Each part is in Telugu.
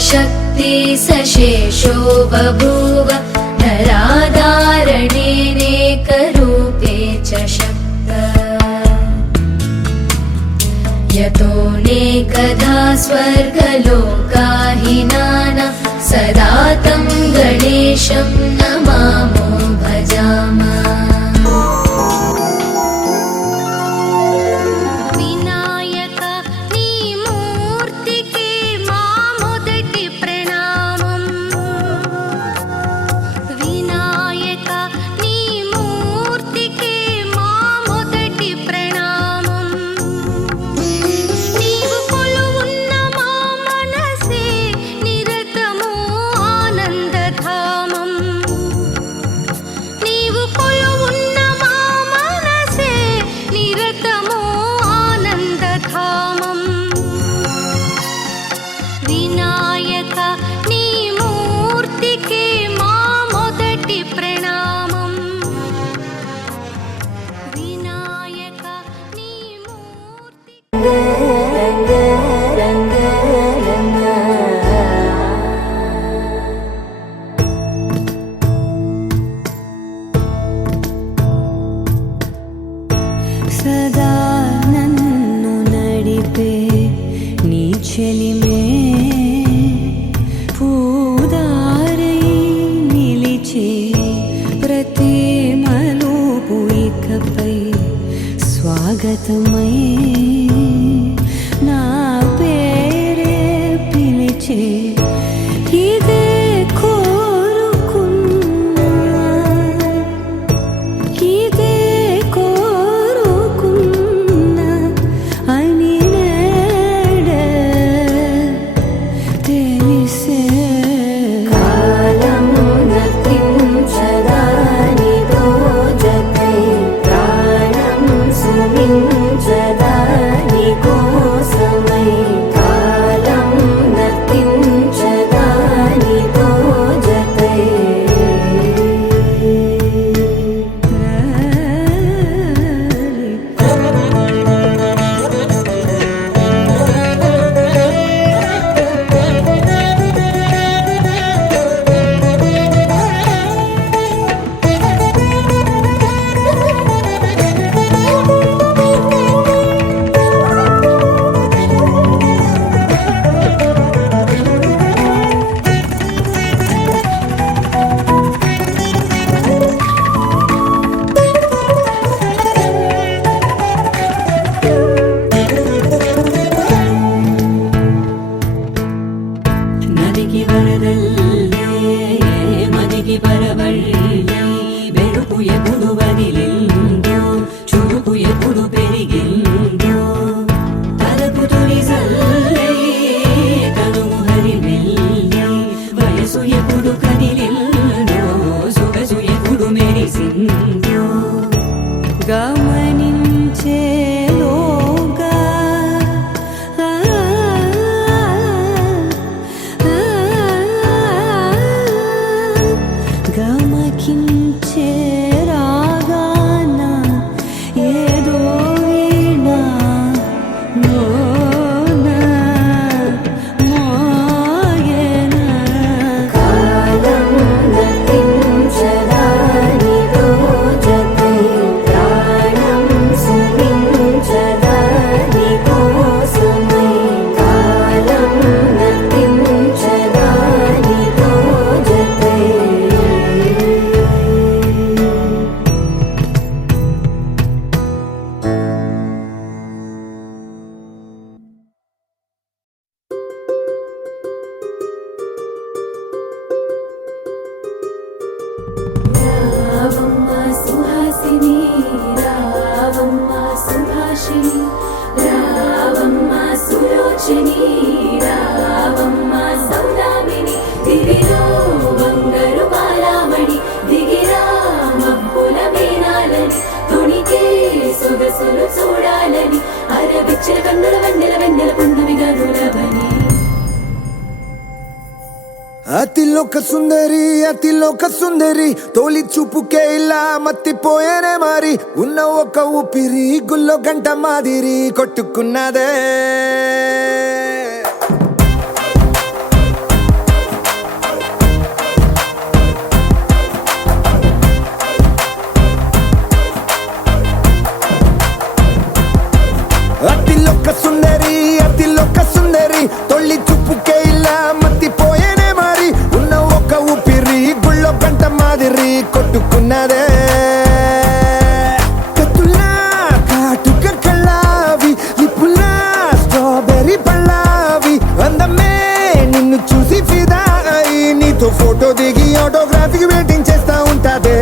शक्ति सशेषो बभूव नराधारणेनेकरूपे च शक्त यतोऽनेकधा स्वर्गलोकाहिनाना सदा तं गणेशं नमामो भजामः। सदा नन्नु नडिपे नी चलिमे पूदारै निलिचे प्रति मलूपु इकपै स्वागतमै ना पेरे पिलिचे इदे कोरुकुन्ना इदे అతిలోక సుందరి తోలి చూపుకే ఇలా మత్తిపోయేనే మరి ఉన్న ఒక ఊపిరి గుల్లో గంట మాదిరి కొట్టుకున్నదే ఆటోగ్రాఫీకి వెయిటింగ్ చేస్తా ఉంటాదే.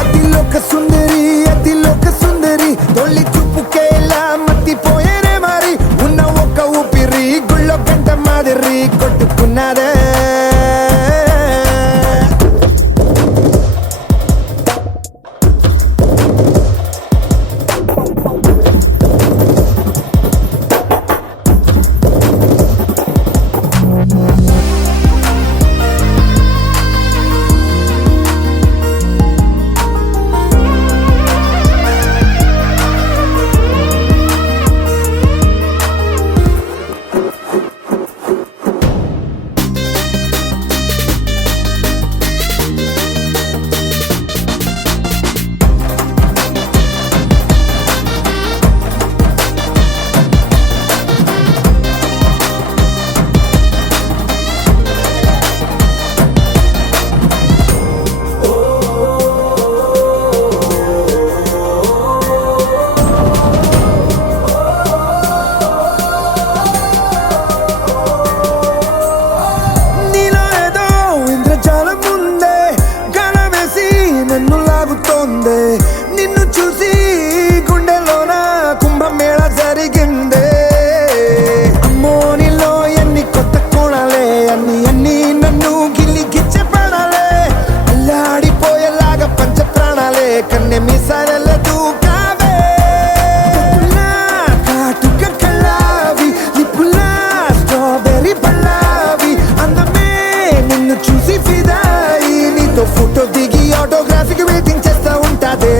అతిలోక సుందరి అతిలోక సుందరి తొలి చూపుకేలా మత్తిపోయేనే మరి ఉన్న ఒక్క ఊపిరి గుళ్ళో గంట మాదిరి కొట్టుకున్నదే. నన్ను లాగుతోందే నిన్ను చూసి గుండెలోన కుంభమేళ జరిగిందే. అమ్మో నీలో ఎన్ని కొత్త కోణాలే అన్ని అన్ని నన్ను గిల్లి గిచ్చే ప్రాణాలే అల్లాడిపోయేలాగా పంచ ప్రాణాలే కన్నె మీసాల దూకావే. కాటుక కళ్ళావి నిప్పులా స్ట్రాబెర్రీ పళ్ళావి అందమే నిన్ను చూసి ఫిదాయి నీతో ఫోటో దిగి ఆటోగ్రాఫీకి వెయిటింగ్ చేస్తా ఉంటాదే.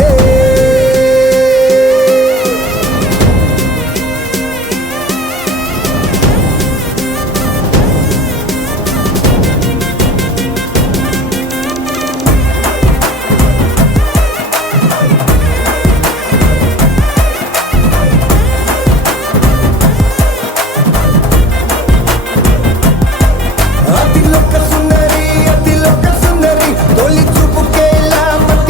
అతిలోక సుందరి తొలి చూపుకేలా మత్తి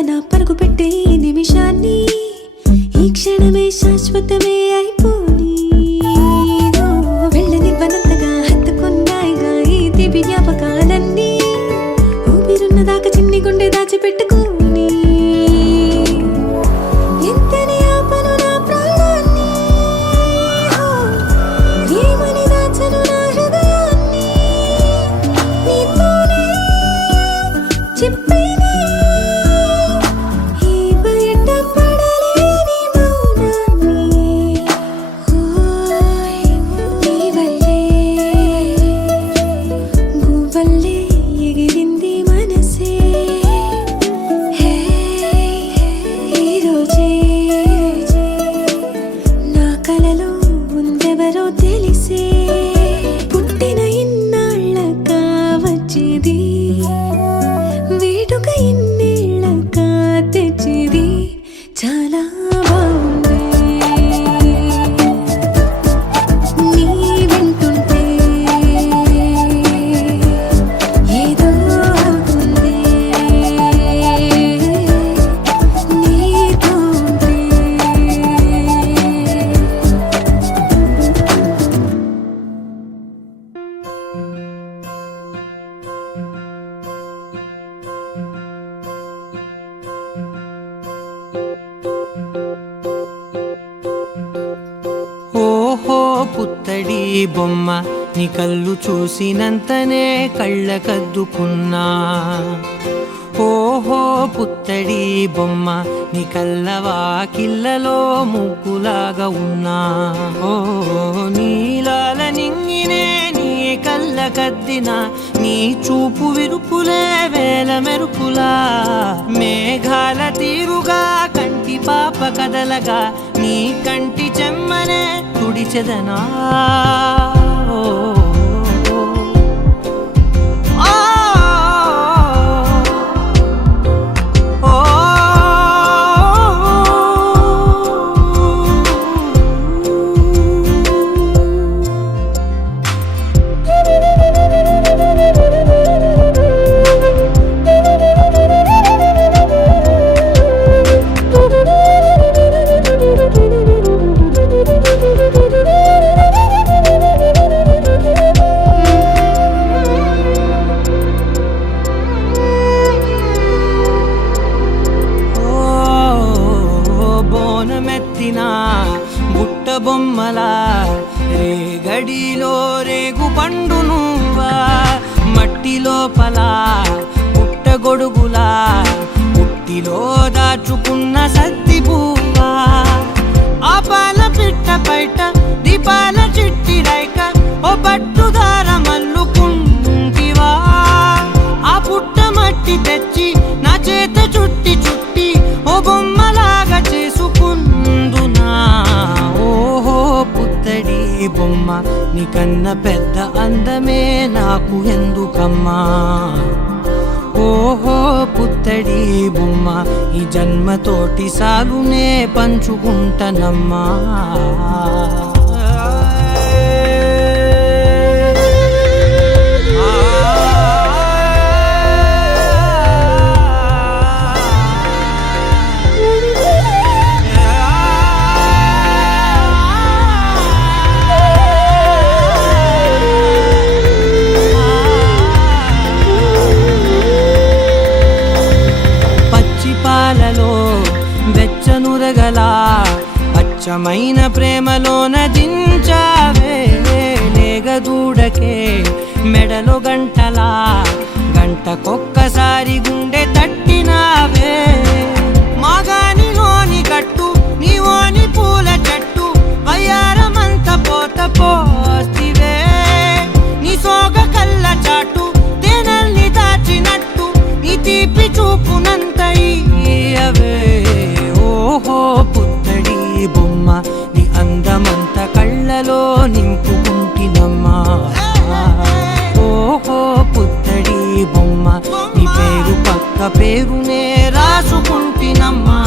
ఆపన పరుగు పెట్టే ఈ నిమిషాన్ని, ఈ క్షణమే శాశ్వతమే అయిపోని. వెళ్ళనివ్వనంతగా హత్తుకున్నాయిగా ఈ దివ్య జ్ఞాపకాలన్నీ, ఊపిరున్న దాకా చిన్ని గుండె దాచిపెట్టుకోని. ఎంతని ఆపను నా ప్రాణాన్ని, ఏమని దాచను నా హృదయాన్ని, నీతోనే చెప్పేనే ఈ బయట పడలేని మౌనాన్ని. ఓయ్ నీ వల్లే గువ్వల్లే ఎగిరింది మనసే. హే ఈ రోజే నా కలలో ఉందెవరో తెలిసే. పుట్టిన ఇన్నాళ్ళకా వచ్చేది, వేడుక ఇన్నేళ్ళకా తెచ్చేది, చాలా బాగుంది నీ వింటుంటే. ఏదో అవుతుంది నీతో ఉంటే. ఓహో పుత్తడి బొమ్మ, నీ కళ్ళు చూసినంతనే కళ్ళకద్దుకున్నా. ఓహో పుత్తడి బొమ్మ, నీ కళ్ళవాకిళ్ళలో ముగ్గులాగా ఉన్నా. ఓ నీలాల నింగినే నీ కళ్ళకద్దిన, నీ చూపు విరుపులే వేల మెరుపులా. మేఘాల తీరుగా కంటి పాప కదలగా, నీ కంటి చెమ్మనే తుడిచెదనా. ఓ, ఆ, ఓ, బోనమెత్తిన బుట్ట బొమ్మలా, రేగడిలో రేగు పండు నువ్వా. మట్టి లోపల పుట్ట గొడుగులా, పుట్టిలో దాచుకున్న సత్తి పువ్వా. ఆ పాల పిట్ట బయట దీపాల చిట్టి రైక, ఓ పట్టుదార మల్లుకుంటివా. ఆ పుట్ట మట్టి తెచ్చి నా చేత చుట్టి చుట్టి, ఓ బొమ్మలాగా చేసుకుందునా. ఓహో పుత్తడి బొమ్మ, నీకన్న పెద్ద అందమే నాకు ఎందుకమ్మా. ఓహో పుత్తడి బొమ్మ, ఈ జన్మతోటి సాలునే పంచుకుంటనమ్మా. పాలలో వెచ్చనురగలా, అచ్చమైన ప్రేమలోన దించావే. లేగదూడకే మెడలో గంటలా, గంటకొక్కసారి గుండె తట్టినావే. మాగానిలోని గట్టు నీవోని పూల చెట్టు, వయ్యారమంత పోత పోస్తివే. నీ సోగ కళ్ళ చాటు తేనల్ని దాచినట్టు, నీ తీపి చూపునంత ఇయ్యవే. ఓహో పుత్తడి బొమ్మ, నీ అందమంత కళ్ళలో నింపుకుంటినమ్మా. ఓహో పుత్తడి బొమ్మ, నీ పేరు పక్క పేరునే రాసుకుంటినమ్మా.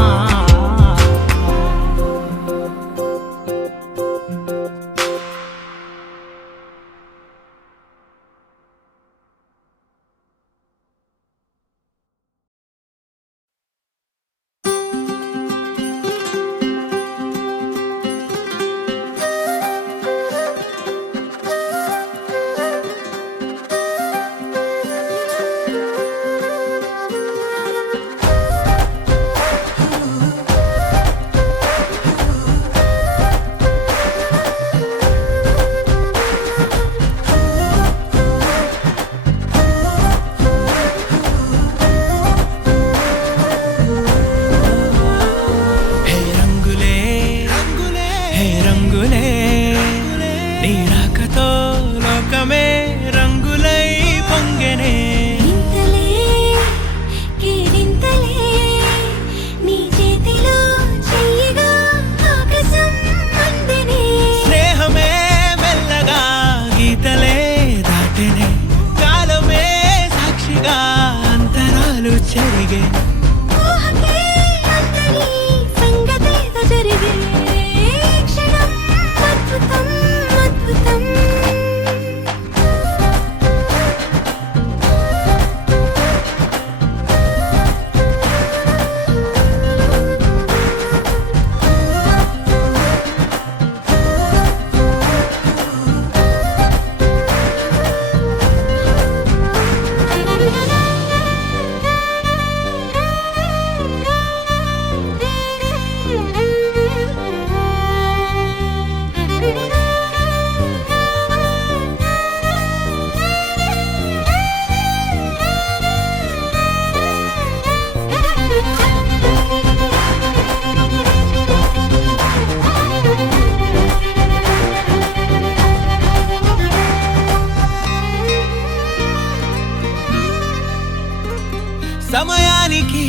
సమయానికి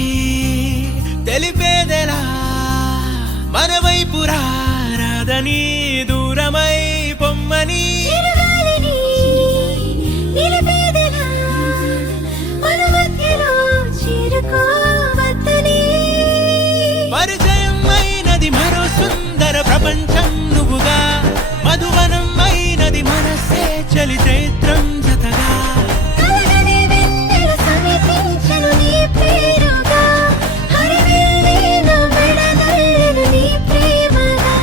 తెలిపేదెలా మన వైపు రాదని దూరమై పొమ్మని చిరుగాలిని నిలిపేదెలా మన మధ్యలో చేరుకోవద్దని పరిచయం అయినది మరో సుందర ప్రపంచం నువ్వుగా మధువనం అయినది మనస్సే చలి చైత్రం జతగా కలగని వెన్నెల సమీపించను నీ పేరుగా హరివెల్లి నా మెడనల్లను నీ ప్రేమగా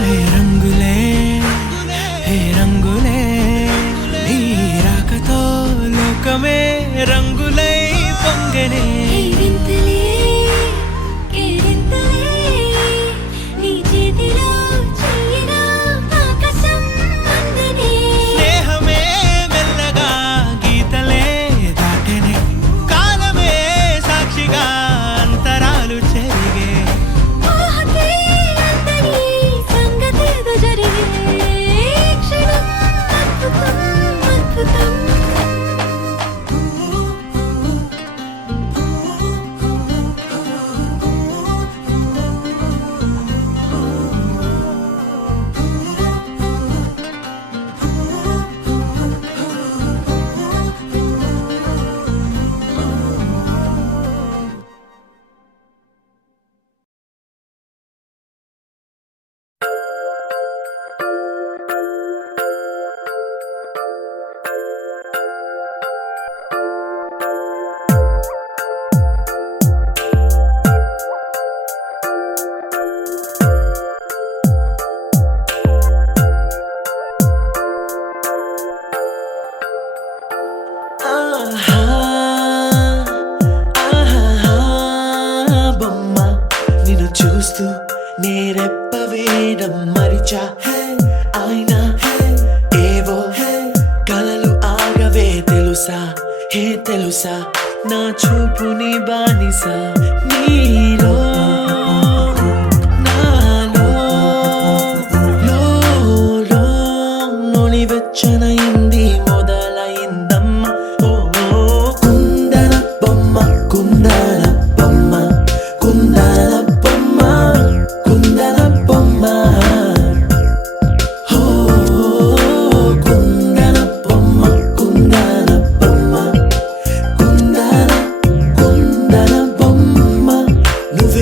హే రంగులే హే రంగులే నీ రాకతో లోకమే రంగులై పొంగనే ఈ వింతలే కేరింతలే నీ చేతిలో చెయ్యినా ఆకాశం అందనే స్నేహమే మెల్లగా గీతలే దాటెనే కాలమే సాక్షిగా అంతరాలు చెరిగే ఊహకే అందని సంగతేదో జరిగే క్షణం అద్భుతం అద్భుతం ఆహా ఆహా బొమ్మ నిన్ను చూస్తూ నేరెప్ప వేయడం మరిచా అయినా ఏవో కలలు ఆగవే తెలుసా హే తెలుసా నా చూపుని బానిసా నీలో నాలో లో నొలి వెచ్చనైంది మొదలైందమ్మ ఓ కుందన బొమ్మ కుందన బొమ్మ కుందన బొమ్మ కుందన బొమ్మ ఓ కుందన బొమ్మ కుందన బొమ్మ కుందన బొమ్మ నువ్వు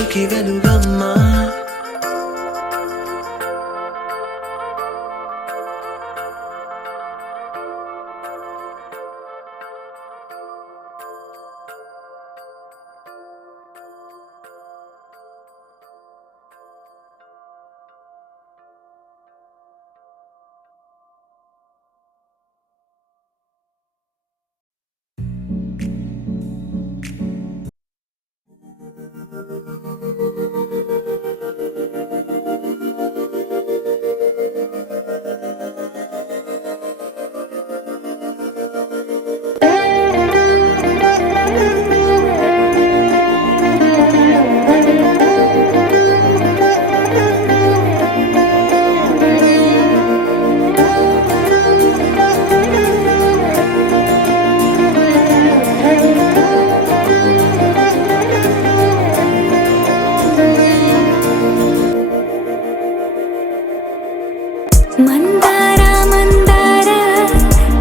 మనసుకి వెలుగమ్మా మందార మందార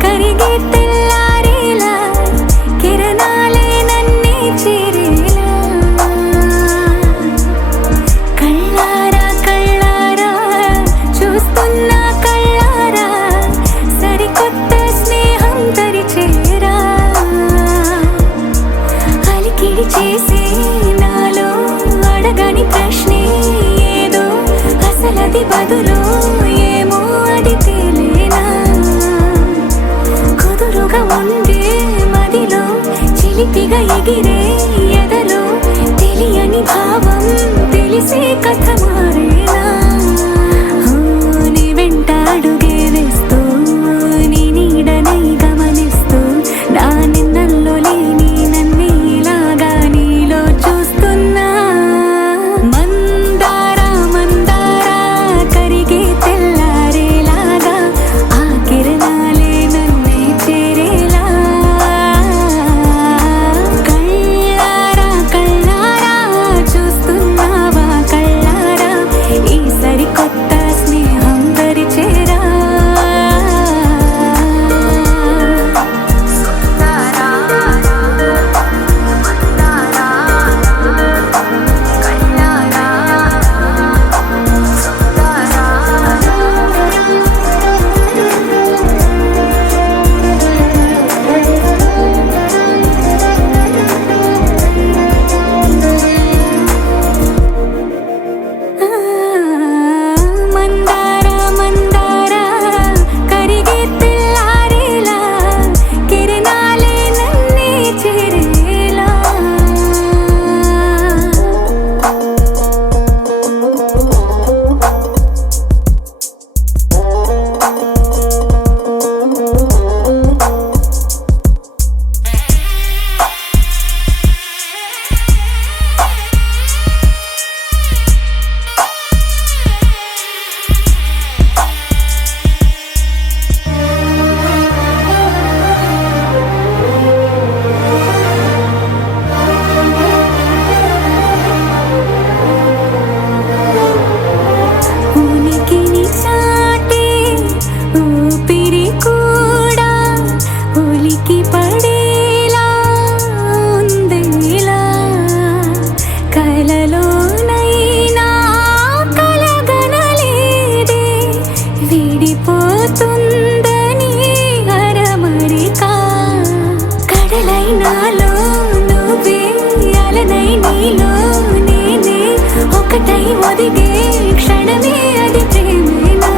కరిగే తెల్లారేలా కిరణాలే నన్నే చేరేలా కళ్ళారా కళ్ళారా చూస్తున్నా కళ్ళారా సరికొత్త స్నేహం తరిచేరా అలికిడి చేసే నాలో అడగని ప్రశ్నే ఏదో అసలది బదులు ఉండే మదిలో చిలిపిగా ఎగిరే ఎదలో తెలియని భావం తెలిసే కథ మారేనా నీ వెంట అడుగే వేస్తూ నీ నీడనై గమనిస్తూ నా నిన్నల్లో లేని నన్నే ఇలాగా నీలో చూస్తున్నా మందార మందార కరిగే తెల్లారేలాగా ఆ కిరణాలే నన్నే చేరేలా కళ్ళారా కళ్ళారా చూస్తున్నావా కళ్ళారా ఈ సరికొత్త స్నేహం పరిచేరా మందార మందార కరిగే తెల్లారేలా కిరణాలే నన్నే చేరేలా ఉనికిని చాటే ఊపిరి కూడా ఉలికి పడేలా ఉందేలా కలలోనైనా కలగనలేదే విడిపోతుందని అరమరికా కడలైనాలో నువ్వే అలనై నీలో నేనే ఒకటై ఒదిగే క్షణమే అది ప్రేమేనా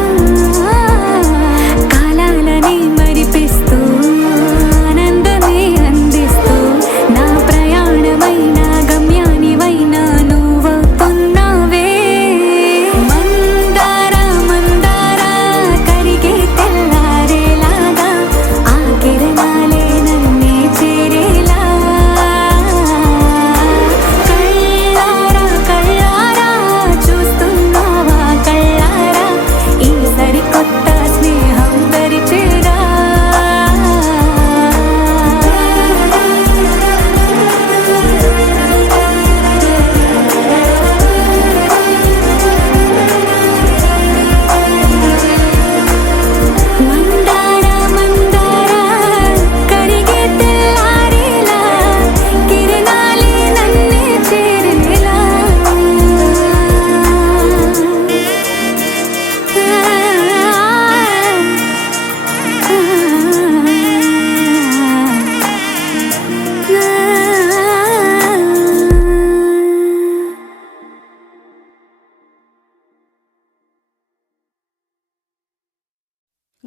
కాలాలని మరిపిస్తూ ఆనందమే అందిస్తూ నా ప్రయాణమైన గమ్యానివైనా నువ్వవుతున్నావే మందార మందార కరిగే తెల్లారేలాగా ఆ కిరణాలే నన్నే చేరేలా కళ్ళారా కళ్ళారా చూస్తూ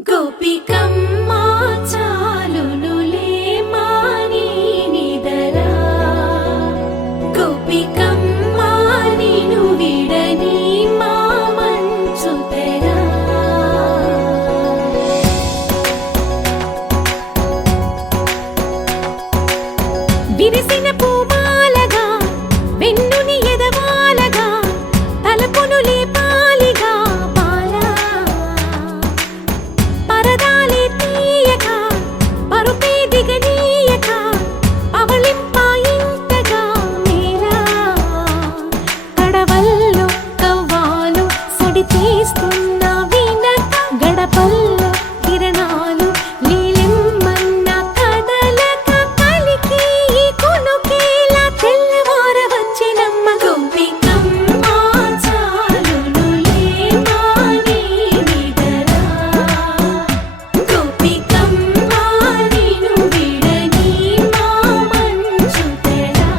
గోపికమ్మా చాలునులే మాని నిదరా గోపికమ్మా నిను విడని మా మంచు తెరా విరిసిన పూమాలగా వెన్నుని ఎదవాలగా తలపును లేపాలిగా బాలా పరదాలే తీయక పరుపే దిగనీయక పవళింపాయింతగా మేలా కడవల్లో కవ్వాలు సడి చేస్తున్న వినక గడపల్లో కిరణాలు నీలిమ్మన్న కదలక కలికి ఈ కొనుకేలా తెల్లవార వచ్చినమ్మ గోపికమ్మ చాలునులే మాని నిదరా గోపికమ్మ నిను విడని మా మంచు తెరా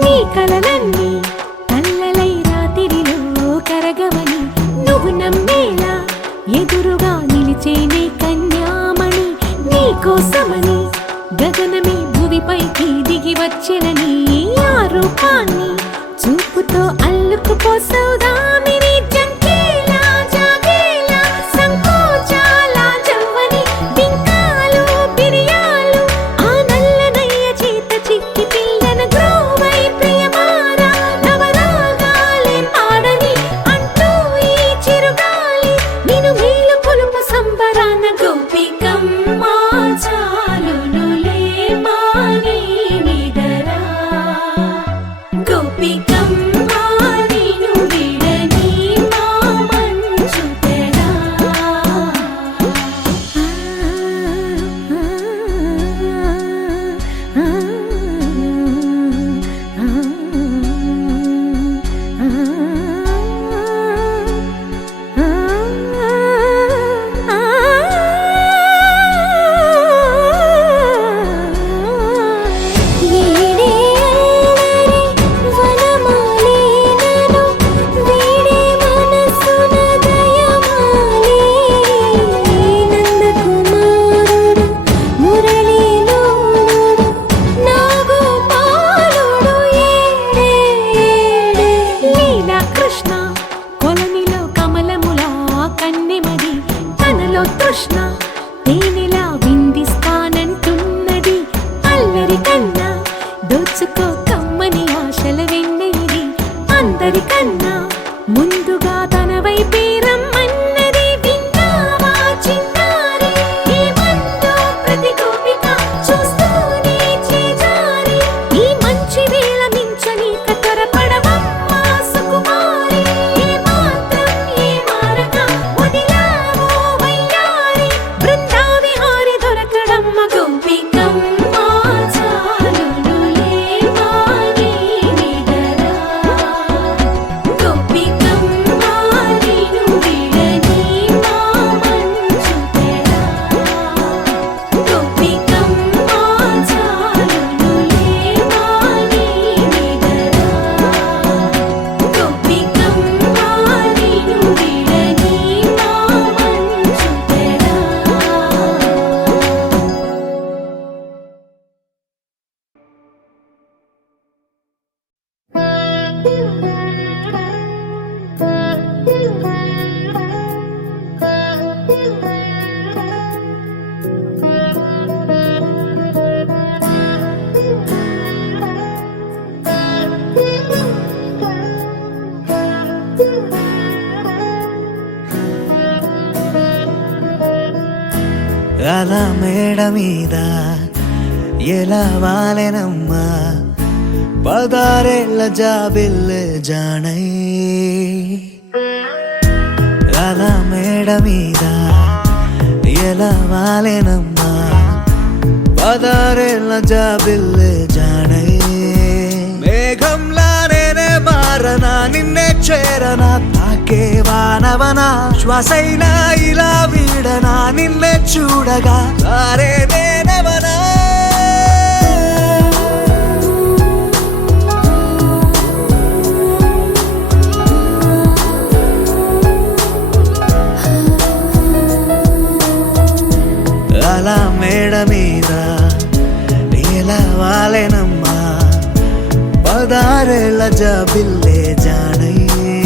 నీ కలలన్నీ కల్లలై రాత్రిలో కరగవని నువ్వు నమ్మేలా ఎదురుగా నిలిచేనే కన్యామణి నీ కోసమని గగనమే భువిపైకి దిగి వచ్చెనని ఆ రూపాన్ని చూపుతో అల్లుకుపోసౌదామిని జంకేలా జాగేలా సంకోచాల జవ్వని బింకాలు బిరియాలు ఆ నల్లనయ్య చేత చిక్కి పిల్లన గ్రోవై ప్రియమారా నవరాగాలే పాడని అంటూ ఈ చిరుగాలి నిన్ను మేలు పొలుపు సంబరాన గోపికమ్మ చాలునులే మాని నిదరా గోపికమ్మ నిను విడని మా మంచు తెరా కృష్ణ కొలనిలో కమలములా కన్నెమది తనలో తృష్ణ తేనెలా విందిస్తానంటున్నది అల్లరి కన్నా దోచుకో కమ్మని ఆశల వెన్నెయిది అందరికన్నా ముందుగా తన వైపే రమ్మన్నది విన్నావా చిన్నారి ఈ మందు ప్రతి గోపిక చూస్తూనే చేజారి ఈ మంచి వేళ మించని కతరపడవమ్మ సుకుమారి ఏ మాత్రం ఏ మారక వదిలావో వయ్యారి బృందావిహారి దొరకడమ్మ గోపికమ్మ చాలునులే మాని నిదరా గోపికమ్మ నిను విడని మా మంచు తెరా గోపికమ్మ చాలునులే మాని నిదరా గోపికమ్మ నిను విడని మా మంచు తెరా అలా మేడ మీద ఎలా వాలెనమ్మా పదారేళ్ల జాబిల్లె జానై అలా మేడ మీద ఎలా వాలేనమ్మా పదారేళ్ళ జాబిల్లే జానయ్యే మేఘంలా నేనే మారనా నిన్నే చేరనా తాకే వానవనా శ్వాసైనా ఇలా వీడనా నిన్నే చూడగా సారే నేనవనా అలా మేడ మీద ఎలా వాలేనమ్మా పదారేళ్ళ జాబిల్లే జానయ్యే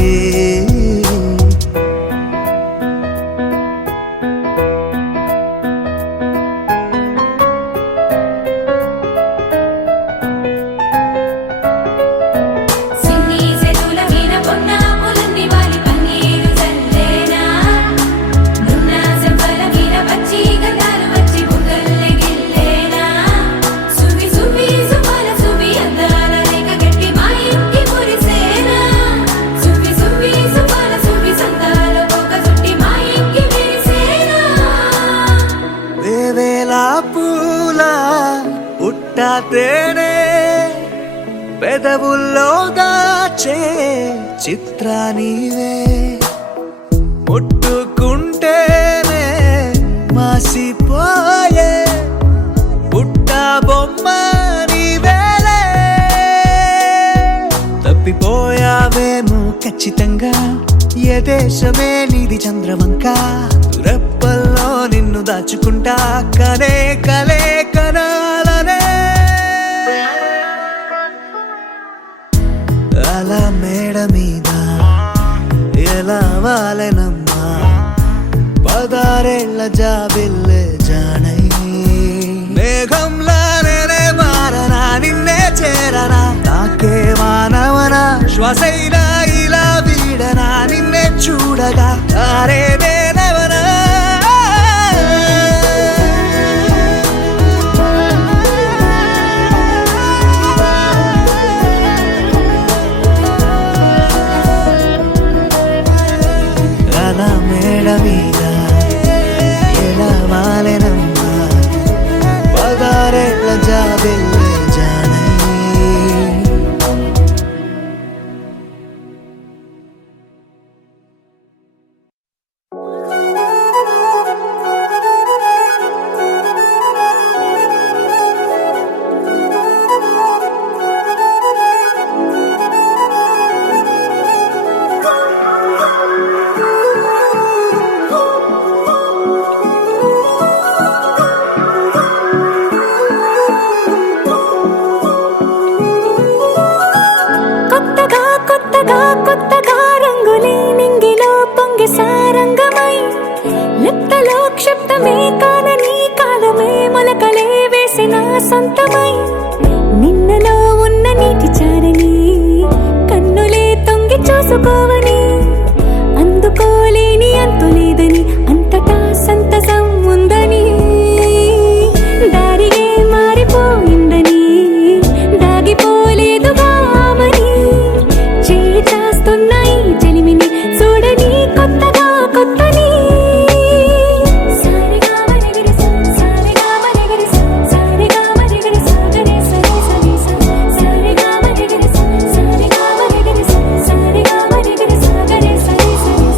తేనే పెదవుల్లో దాచే చిత్ర నీవే ముట్టుకుంటేనే మాసిపోయే పుట్ట బొమ్మ నీవేలే తప్పిపోయావేమో ఖచ్చితంగా ఏ దేశమే నీది చంద్రవంక రెప్పల్లో నిన్ను దాచుకుంటా కనే కలే కనాలనే అలా మేడ మీద ఎలా వాలెనమ్మా పదారేళ్ళ జాబిల్లే జానయ్యే మేఘంలా నేనే మారనా నిన్నే చేరనా తాకే వానవనా శ్వాసైనా ఇలా వీడనా నిన్నే చూడగా అరే నేనవనా అలా మేడ మీద ఎలా వాలెనమ్మా పదారేళ్ళ జాబిల్లే జానయ్యే కొత్తగా రంగులే నింగిలో పొంగి సారంగమై లెక్కలో క్షిప్తమే కానని కాలమే మొలకలే వేసిన సొంతమై నిన్నలో ఉన్న నీటి చారని కన్నులే తొంగి చూసుకోవని అందుకోలేని అంతులేదని అంతటా సంతసం ఉందని దారిగే మారిపోయిందని దాగిపోలేదుగా ఆమని చేస్తాస్తున్నాయి జలిమిని చూడని కొత్తగా కొత్తని సారిగా మరిగిరి సారిగా మరిగిరి సారిగా మరిగిరి సాగరే సరి సరి సారిగా మరిగిరి సారిగా మరిగిరి సారిగా మరిగిరి సాగరే సరి సరి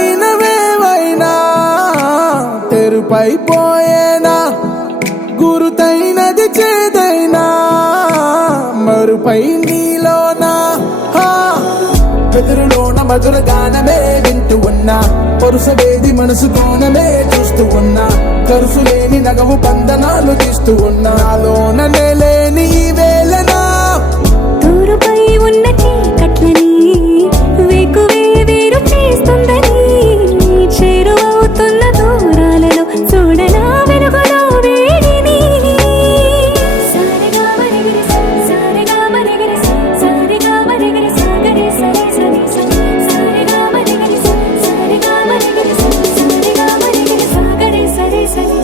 కొరబోయినవేవైనా తెరుపైపోయేనా గురుతైనది చేదైనా మరుపై నీలోనా వెదురులోన మధుర గానమే వింటూ ఉన్నా, పరుసవేది మనసు కోణమే చూస్తూ ఉన్నా, కరుసు లేని నగవు బంధనాలు తీస్తూ ఉన్నా, నాలోన లేని ఈ వేళనా తూరుపై ఉన్న చీకట్లని వేకువే వేరు చేస్తుందని, చేరువవుతున్న దూరాలలో చూడనా వెలుగులో వేడిని. సారెగా మరిగిరి సారెగా మరిగిరి సారెగా మరిగిరి సాగరి సరి సరి సారెగా మరిగిరి సారెగా మరిగిరి సారెగా మరిగిరి సాగరి సరి సరి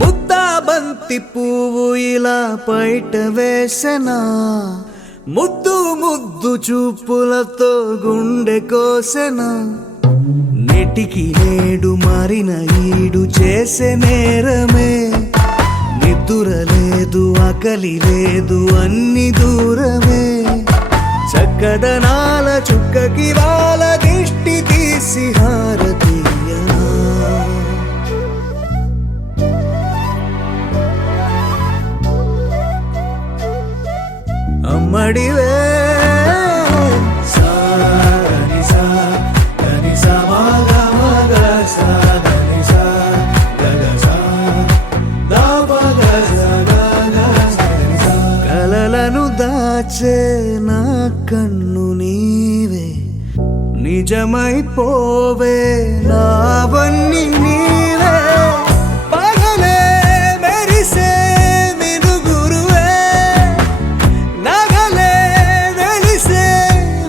ముద్దాబంతి పువ్వు ఇలా బయట వేసెనా, ముద్దు ముద్దు చూపులతో గుండె కోసెనా, నెటికి నేడు మారిన ఈడు చేసే నేరమే, నిద్దుర లేదు ఆకలి లేదు అన్ని దూరమే, చక్కదనాల చుక్కకి వాళ్ళ దిష్టి తీసి హారతీయనా. అమ్మడివే కలలను దాచే నా కన్ను నీవే, నిజమైపోవే నావన్నీ నీవే, పగలే మెరిసే మినుగురువే, నగలే వెలిసే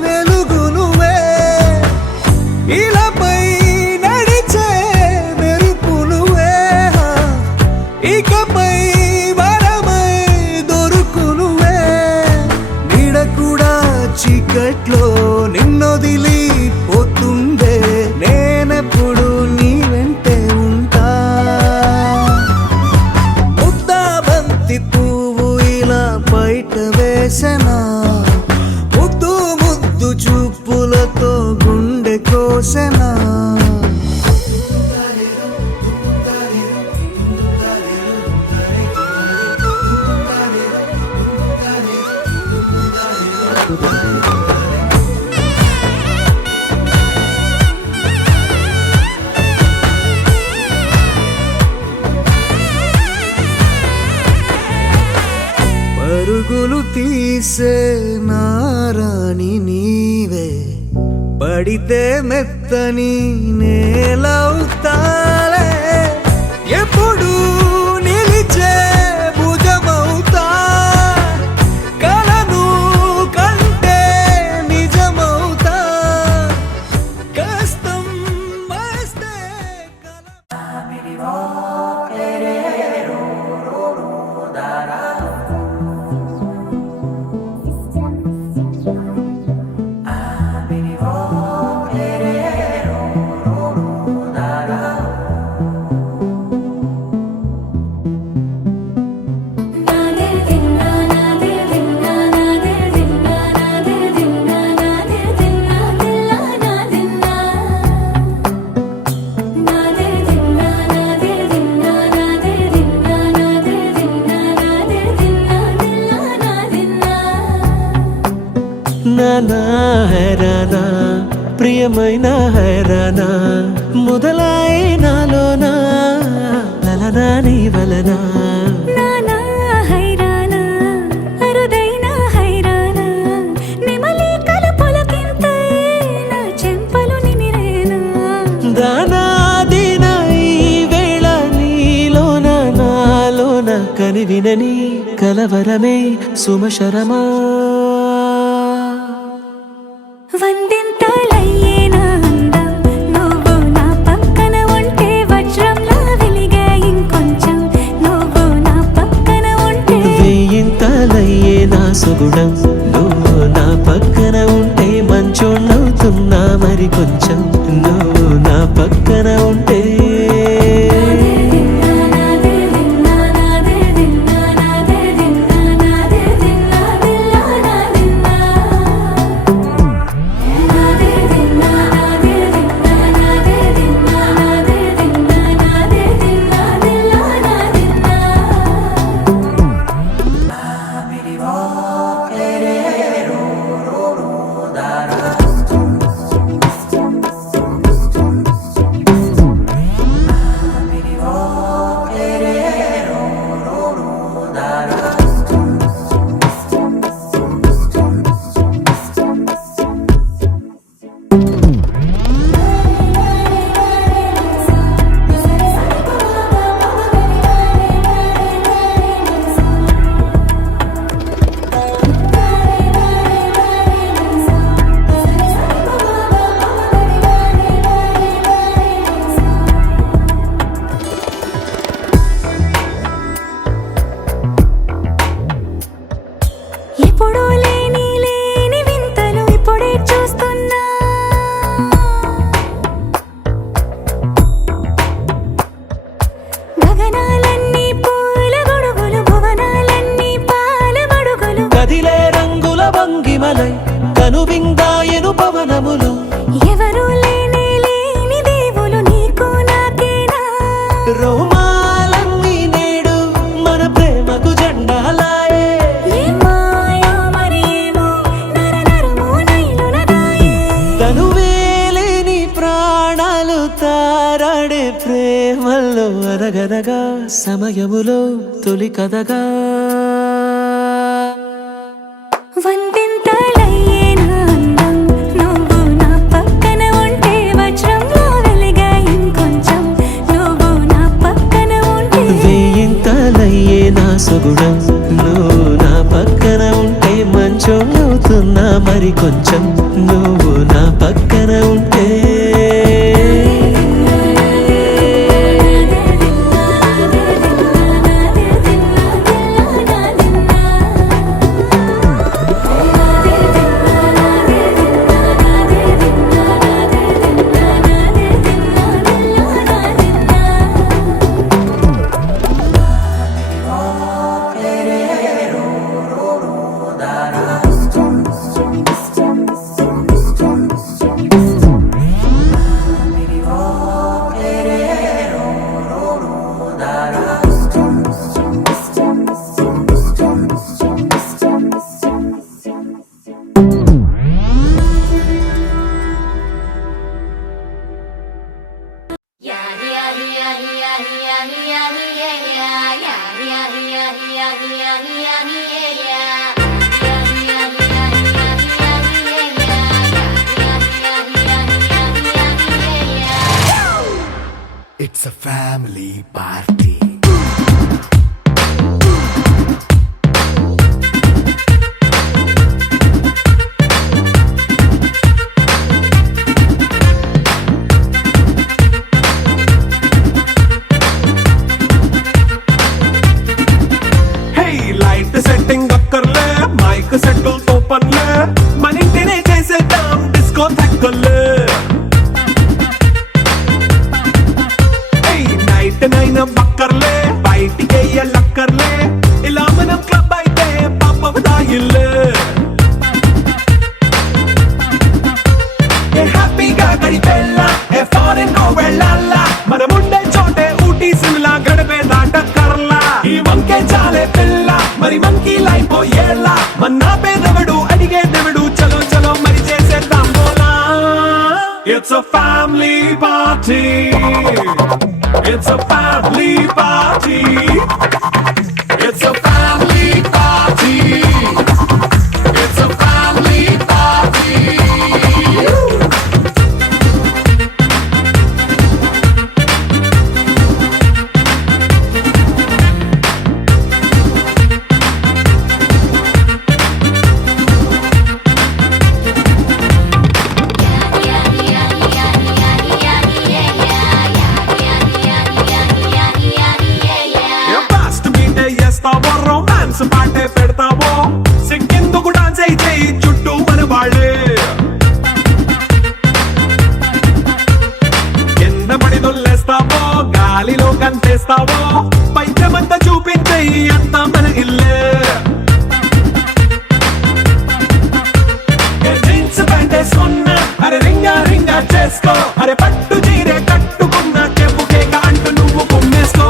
వెలుగునువే, ఇలాపై నడిచే మెరుపునువే, ఇకపై వరమై దొరుకునువే, నీడ కూడా చీకట్లో నిన్నొదిలి పోతుందే, నేనెప్పుడు నీ వెంటే ఉంటా. ముద్దాబంతి పువ్వు ఇలా బయట వేసెనా, ముద్దు ముద్దు చూపులతో గుండె కోసెనా. పరుగులు తీసే నారాణి నీవే, పడితే మెత్తని నేలవుతాలే, ఎప్పుడు నిలిచే భుజమవుతా, కలను కంటే నిజమవుతా, కష్టం వస్తే నానా హైరానా ప్రియమైన హైరానా, మొదలాయి నాలోనా లలనా నీ వలనా. నానా హైరానా అరుదైన హైరానా, నెమలి కలుపులకింతై నా చెంపలు నిమిరేనా. దానాదిన ఈ వేళ నీలోన నాలోన కని కని వినని కలవరమే సుమశరమా వందింతలయ్యేనా అందం నువ్వు నా పక్కన ఉంటే వజ్రంలా వెలిగే ఇంకొంచెం నువ్వు నా పక్కన ఉంటే వేయింతలయ్యే నా సుగుణం నువ్వు నా పక్కన ఉంటే మంచోళ్ళవుతున్నా మరి కొంచెం నువ్వు నా పక్కన ఉంటే ఎప్పుడూ లేని లేని వింతలు ఇప్పుడే చూస్తున్నా గగనాలన్నీ పూల గొడుగులు భువనాలన్నీ పాల మడుగులు కదిలే రంగుల భంగిమలై కనువిందాయను పవనములు ఎవరూ లేని లేని దేవులు నీకు నాకేనా రోమాలన్నీ నేడు మన ప్రేమకు జెండాలాయే ఏ మాయో మరి ఏమో నరనరమో నైలున దాయే తనువేలేని ప్రాణాలు తారాడే ప్రేమల్లో అనగనగా సమయములో తొలి కథగా వందింతలయ్యేనా అందం నువ్వు నా పక్కన ఉంటే వజ్రంలా వెలిగే ఇంకొంచెం నువ్వు నా పక్కన ఉంటే వేయింతలయ్యే నా సుగుణం నువ్వు నా పక్కన ఉంటే మంచోళ్ళవుతున్నా మరి కొంచెం నువ్వు నా పక్కన ఉంటే It's a family party. Hey, light setting అక్కర్లే మైక్ సెట్టుల్ తో పనులే మన ఇంటినే చేసేద్దాం డిస్కో థక్కర్లే నైట్ నైన్ బక్కర్లే బయటికి లక్కర్లే ఇలా మనం క్లబ్ అయితే పాపదాయిల్లే హ్యాపీగా గడిపెల్లా ఏ ఫారెన్ వెళ్ళాలా మనముండే చోటే ఊటీ సిమ్లా గడిపే దాటక్కర్లా ఈ వంకే చాలే పిల్ల మరి మంకీ లైఫ్ ఏళ్ళ మన్నా పేదవడు అడిగే దేవుడు చలో చలో మరి చేసేద్దాం బోలా It's a family party. It's a family party. It's a family party. It's a family party. కంటేస్తావో పైచమంతా చూపించేయి అంతా మన ఇల్లే జీన్స్ ప్యాంట్ వేసుకున్నా అరే రింగా రింగా చేసుకో అరే పట్టు చీరే కట్టుకున్నా చెప్పు కేక అంటూ నువ్వు కుమ్మేసుకో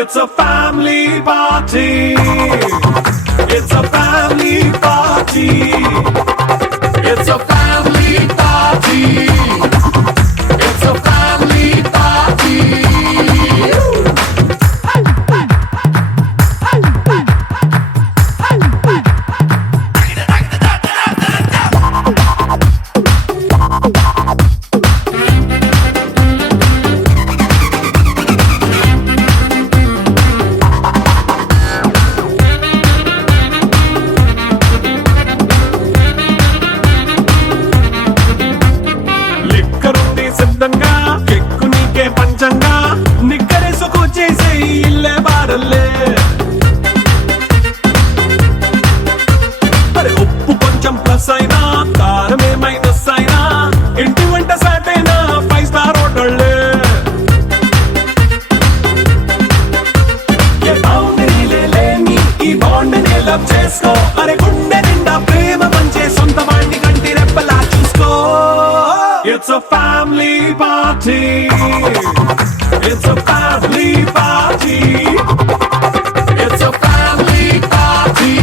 It's a family party It's a family party It's a family party It's a family party లిక్కరుంది సిద్ధంగా కెక్కు నీకే పంచంగా నిక్కరేసుకొచ్చేసే ఇల్లే బారల్లే అరే ఉప్పు కొంచెం ప్లస్ అయినా కారమే మైనస్ అయినా ఇంటి వంట సాటైనా 5 స్టార్ హోటళ్ళే ఏ బౌండరీలే లేని ఈ బాండ్ని లవ్ చేసుకో అరే గుండె నిండా ప్రేమ పంచే సొంత వాణ్ణి కంటి రెప్పలా చూసుకో It's a family party It's a family party It's a family party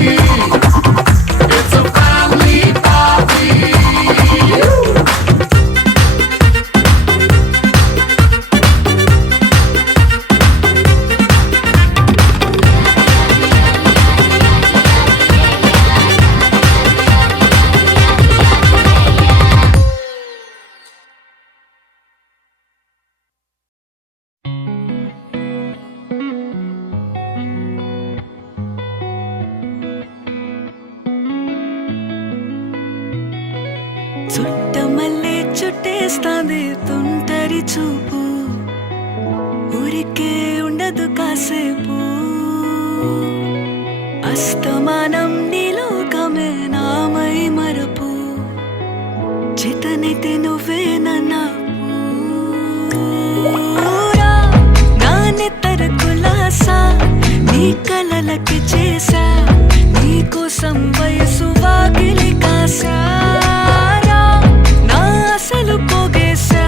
It's a family party Chuttamalle చుట్టేస్తాంది తుంటరి చూపు ఊరికే ఉండదు కాసేపు అస్తమానం నీలోకమే నామై మరపు చేతనైతే నువ్వే నన్నా నా నెత్తర కులాసా నీ కలలకి చేసా నీ కోసం వయసు వాకిలి కాసా అసలు పోగేశా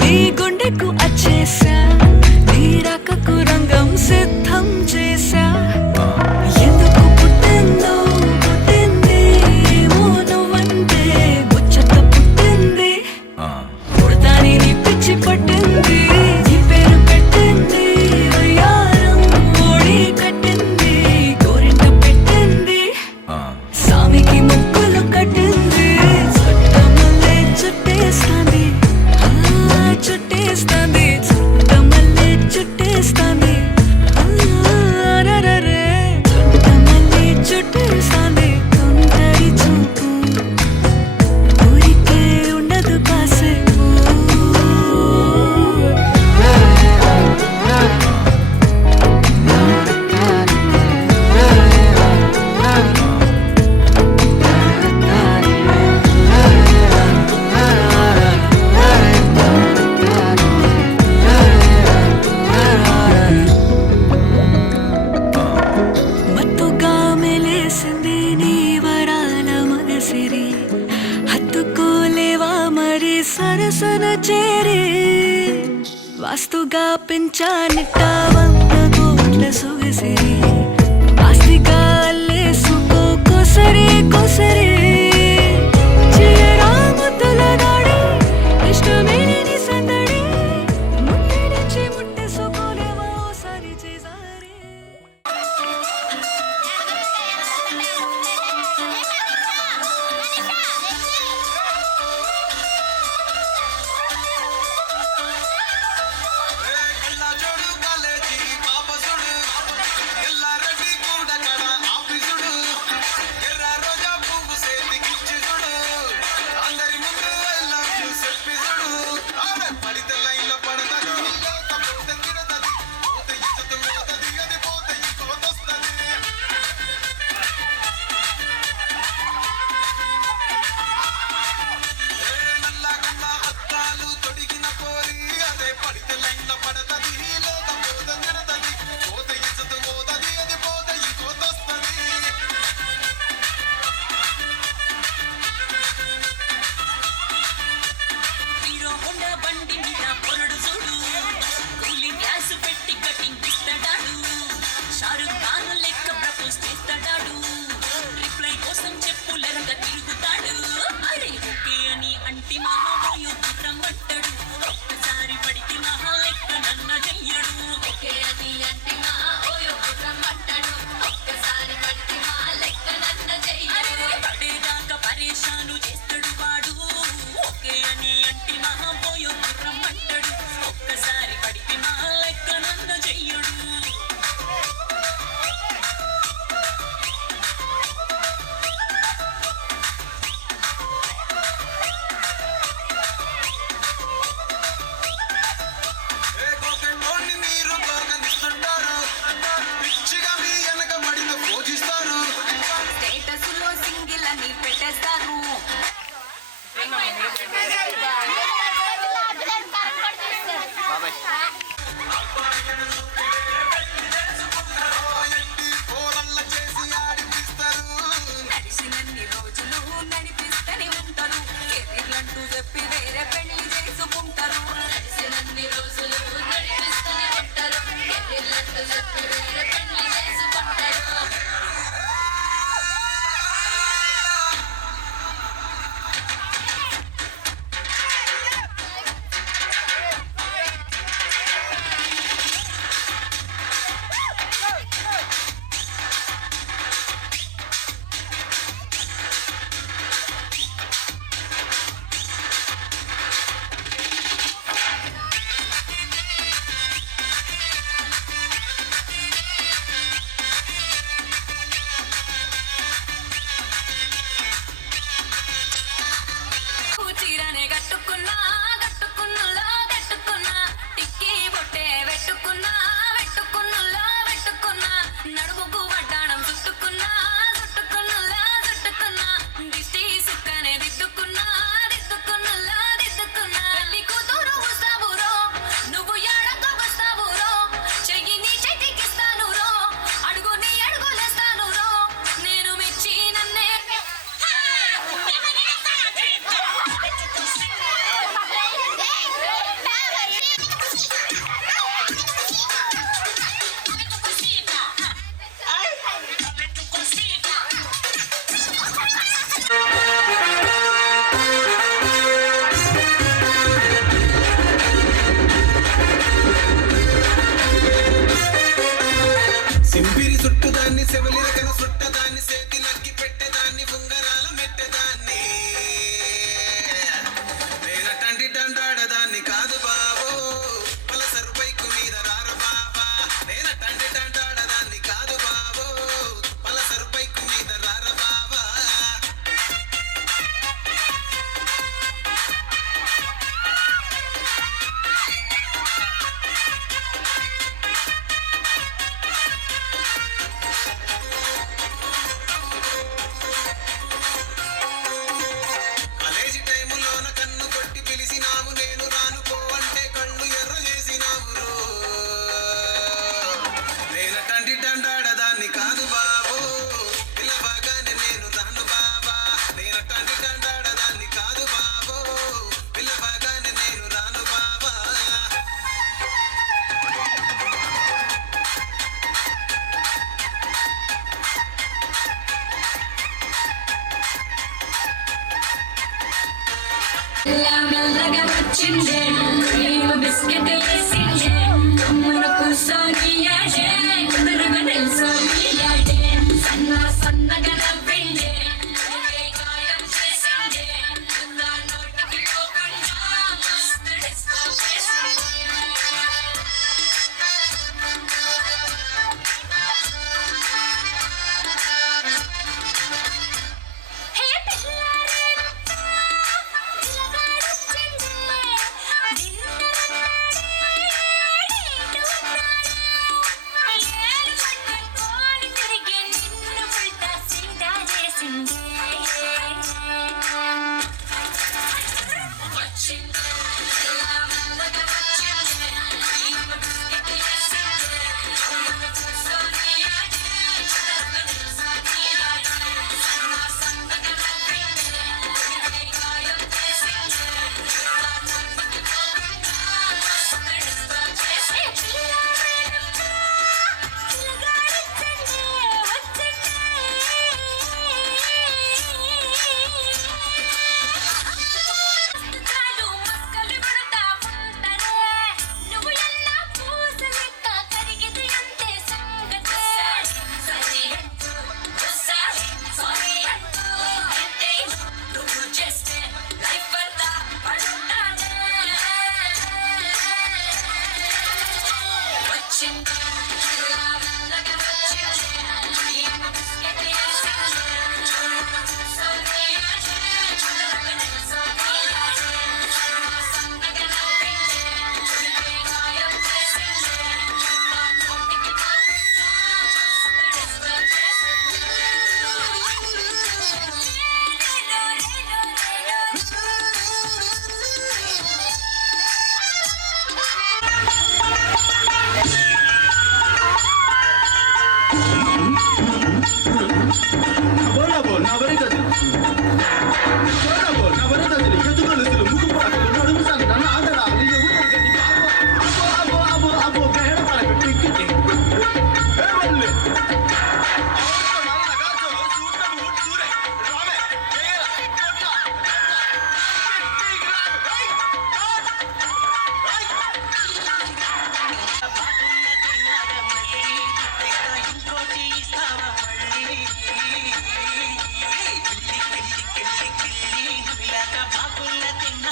నీ గుండెకు అచ్చేసా నీ రకకు రంగం సిద్ధం చేశా ఎందుకు పుట్టిందో పుట్టింది ఏమో నువ్వంటే ముచ్చట పుట్టింది పుడతాని నీ పిచ్చి పట్టింది నీ పేరు పెట్టింది వయ్యారం ఓడి కట్టింది గోరింట పెట్టింది సామికి ముక్కులు కట్టింది చుట్టేస్తాంది చుట్టేస్తాంది చుట్టమల్లే చుట్టేస్తాంది రరరే చుట్టమల్లే చుట్టేస్తాంది తుంటరి చూపు ఊరికే ఉండదు కాసేపు మత్తుగా మెలేసింది నీ వరాల మగసిరి హత్తుకోలేవా మరి సరసన చేరి వాస్తుగా పెంచానిట్ట 100 కోట్ల సొగసిరి ఆస్తిగా అల్లేసుకో కొసరి కొసరి చీరా ముద్దుల నాడి ఇష్టమే నీ సందడి ముట్టడించి ముట్టేసుకోలేవా ఓసారి చేసారి ಎಲ್ಲ ರೆಡಿ ಕೂಡ ಕಡ ಆಫೀಸುಡು ಎರ್ರ ರೋಜಾ ಪೂವು మెల్లగా వచ్చిందే క్రీమ్ బిస్కెట్ వేసిందే కమ్మన కూసోనియాడే కుదురుగా నిల్సోనియాడే సన్నగా నవ్విందే గాయం చేసిందే నా నోటికి పోకుండా మస్తు డిస్కో చేసిందే హే పిల్లారే బాగున్న తిన్నా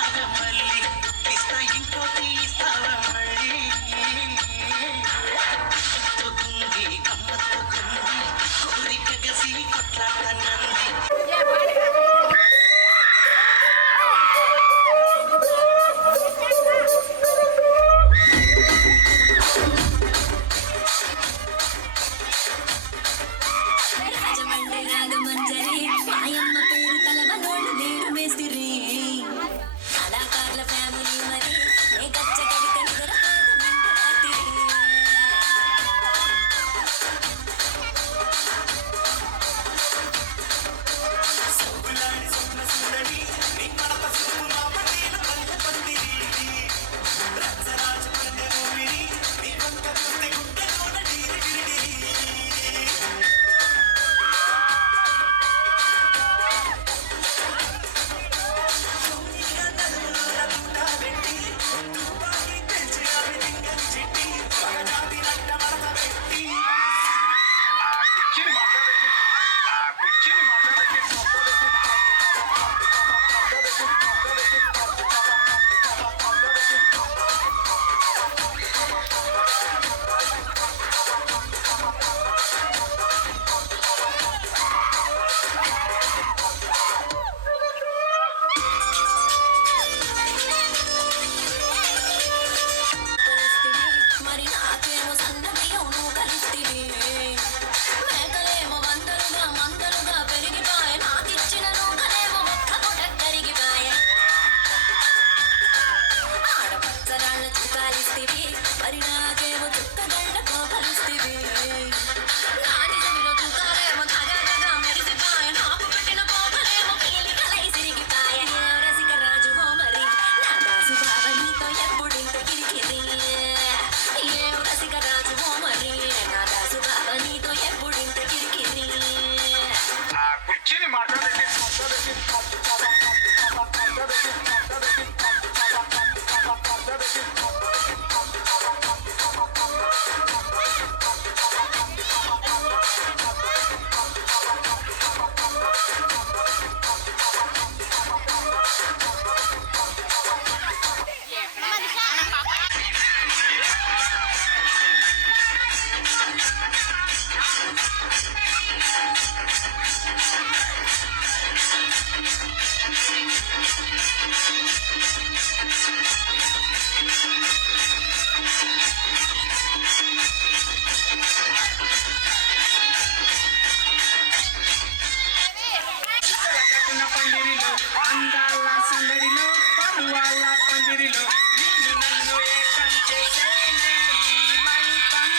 కట్టిన పందిరిలో అందాల సందడిలో పరువాల పందిరిలో నిన్ను నన్ను ఏకం చేసేనే ఈ మైకం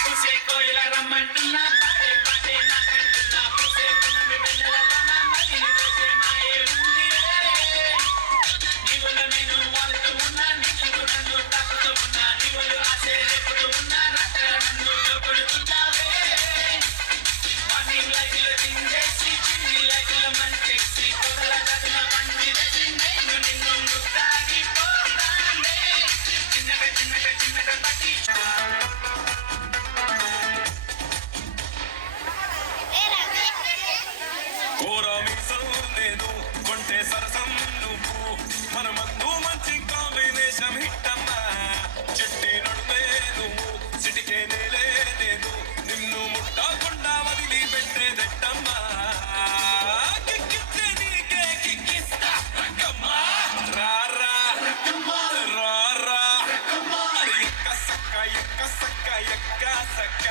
పూసే కోయిల రమ్మంటున్నా పాడే పాడే నాకంటున్నా పూసే పున్నమి వెన్నెలతో నా మదిని దోసే మాయే ఉందిరే నీవులు నేను వాడుతూ ఉన్నా నీకు నన్ను తాకుతూ ఉన్నా నీవులు ఆశే రేపుతూ ఉన్నా రాత్ర నన్ను కొడుతుంటావే మార్నింగ్ లైట్ లో చిందేసి చిన్ని లైట్ లో మంచేసి పొగల గదిన పండిరేసి నేను నిన్ను ముద్దాగిపోతానే చిన్నగా చిన్నగా చిన్నగా పట్టి కోరమీసం నేను కొంటే సరసం నువ్వు మనమందు మంచి కాంబినేషన్ హిట్ అమ్మా చిట్టి నడుమే నువ్వు సిటికే నేలే నేను నిన్ను ముట్టకుండా వదిలి పెట్టేదెట్టమ్మా కిక్కిస్తే నీకే కిక్కిస్తా రకమ్మా రారా రారా ఎక్క సక్క ఎక్క సక్క ఎక్క సక్క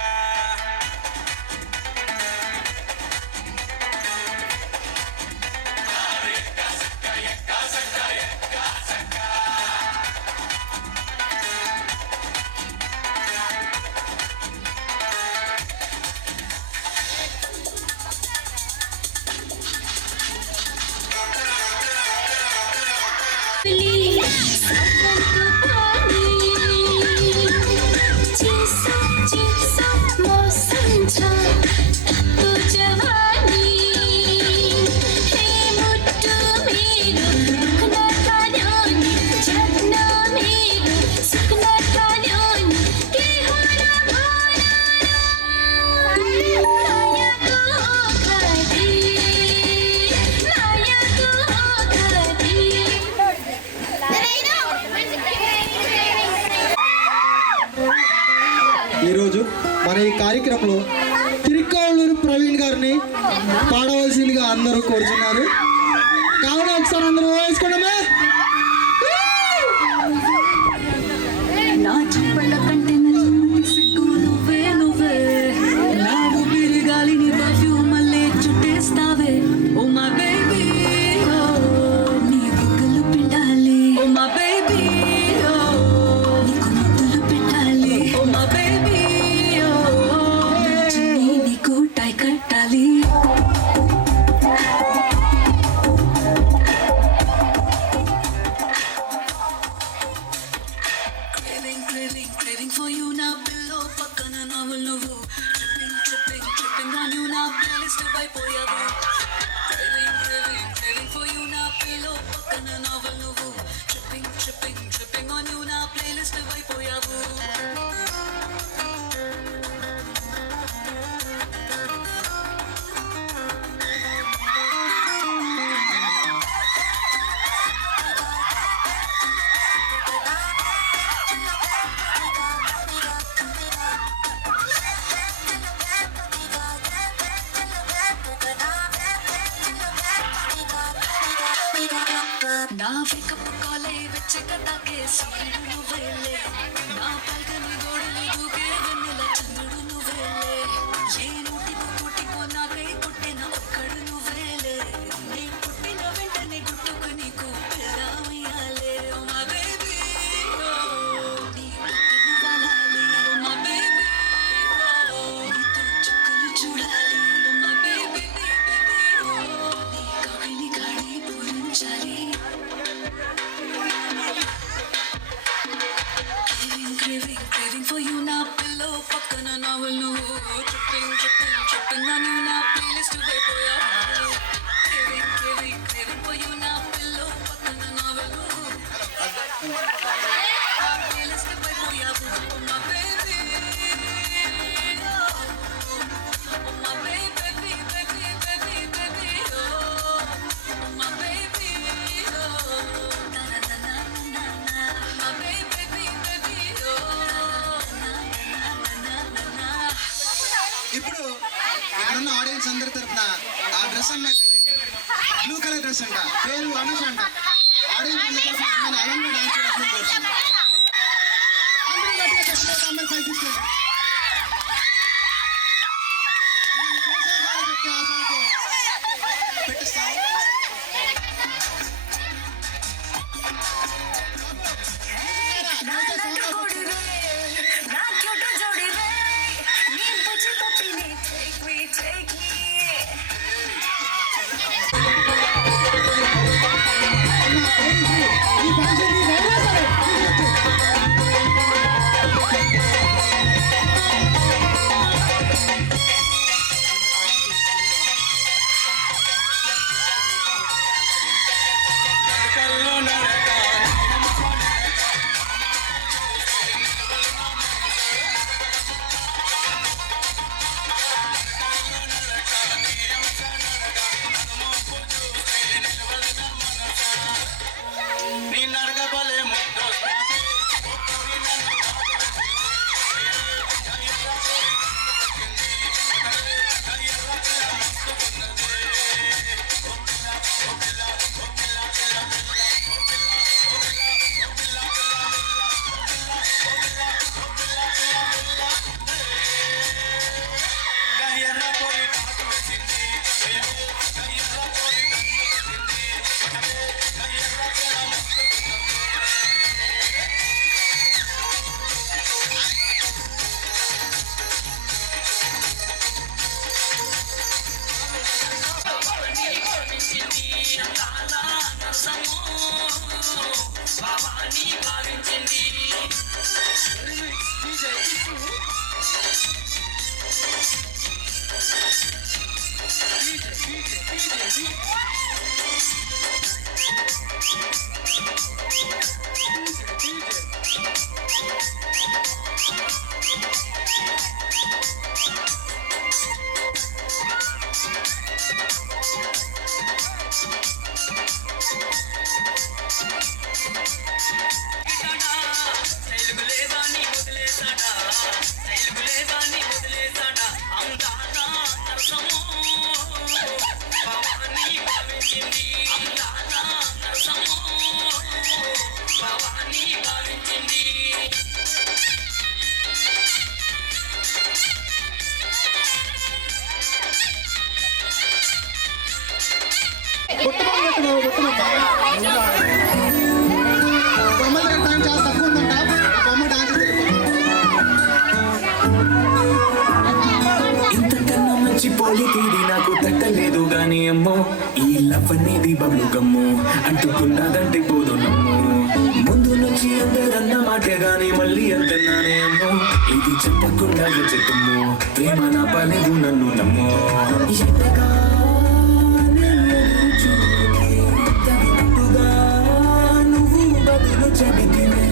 ఈరోజు మన ఈ కార్యక్రమంలో తిరుక్కావలూరు ప్రవీణ్ గారిని పాడవలసిందిగా అందరూ కోరుతున్నారు. కావున ఒకసారి అందరూ వేసుకున్నామే. నా చెప్పల కంటే నన్ను సిగ్గు నువ్వే నువ్వే నా ఊపిరి గాలిని పర్ఫ్యూమ్ మళ్ళీ చుట్టేస్తావే ఓ మా బేబీ నీ బుగ్గలు పిండాలి ఓ మా బేబీ నీకు ముద్దులు పెట్టాలి ఓ మా బేబీ నీకు టై కట్టాలి Craving for you now, pillow పక్కన నవ్వులు నువ్వు tripping on you now, playlist అయిపోయావు Craving for you now, pillow పక్కన నవ్వులు నువ్వు tripping on you now, playlist అయిపోయావు నా వేకప్ కాలే వెచ్చగతాకే సూర్యుడు నువ్వేలే నా పల్కని గోడలు దూకే వెన్నెల చంద్రుడు నువ్వేలే ఏ నోటికో కోటికో నాకై పుట్టిన ఒక్కడు నువ్వేలే నీ పుట్టిన వెంటనే గుట్టుకు నీకు పిల్లమయ్యాలే ఓ మా బేబీ నీ పక్కన వాలాలి ఓ మా బేబీ నీతో చుక్కలు చూడాలి ఓ మా బేబీ నీ కవిని గాడి పూరించాలి Craving for you now, pillow పక్కన నవ్వులు నువ్వు tripping on you now, playlist అయిపోయావు Craving for you now, pillow పక్కన నవ్వులు playlist అయిపోయావు Oh my baby Oh my baby Oh my baby my baby ఇప్పుడు ఇక్కడున్న ఆడియన్స్ అందరి తరపున ఆ డ్రెస్ అమ్మాయి పేరేంటి? బ్లూ కలర్ డ్రెస్ అంట, పేరు రమేష్ అంట. ఆడియన్స్ అందుకోసం అమ్మాయిని అలంగా డాన్స్ చేయాల్సింది కోరుతున్నాను. అందరూ గట్టిగా చెప్పండి, ఒక అమ్మాయి పైకి తీసుకోండి. అమ్మాయిని చేసేవాళ్ళు చెప్తే ఆ సాంగ్ పెట్టిస్తాం. ఈ ఫంక్షన్కి వెళ్ళాలి. బొమ్మల దగ్గర టైం చాలా తక్కువ ఉందంట. బొమ్మ డాన్స్ ఇంతకన్నా మంచి పోలికేది నాకు తట్టలేదు గాని అమ్మో, ఈ లవ్ అనేది బబ్లు గమ్ము అంటుకున్నదంటే పోదు నమ్ము. ముందు నుంచి అందరన్న మాటే గాని మళ్ళీ అంటున్నానే అమ్మో, ఇది చెప్పకుండా చెట్టుము ప్రేమ నా పలేదు నన్ను నమ్ము. నువ్వు బదులు చెబితివే